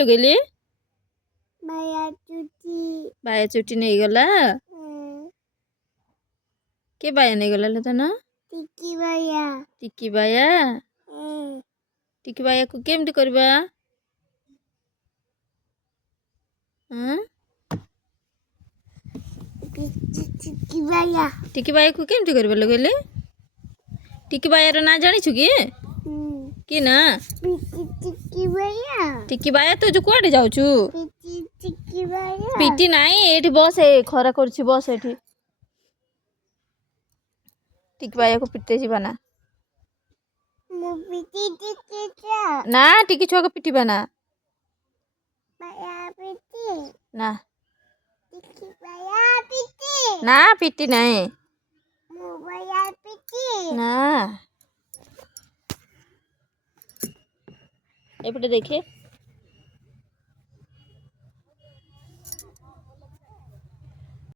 ଲଗେଇଲି ବାୟା ଚୁଟି ଚୁଟି ନେଇଗଲା କିଏ ବାୟା ନେଇଗଲା ଲୋ ଧନ? ଟିକି ବାୟା ଟିକି ବାୟାକୁ କେମିତି କରିବା? ଟିକି ବାୟାକୁ କେମିତି କରିବା ଲଗେଇଲେ? ଟିକି ବାୟାର ନାଁ ଜାଣିଛୁ କି ନା? ଟିକି ବାୟା ତୁ କୁଆଡେ ଯାଉଛୁ? ପିଟି ନାଇଁ ଏଇଠି ବସ ଖରା କରୁଛି ବସ ଏଠି। ଟିକି ବାୟାକୁ ପିଟେ ଯିବା ନା ନା ଟିକି ଛୁଆକୁ ପିଟିବା ନା ନା ନା ପିଟି ନାଇଁ ନା ଏପଟେ ଦେଖେ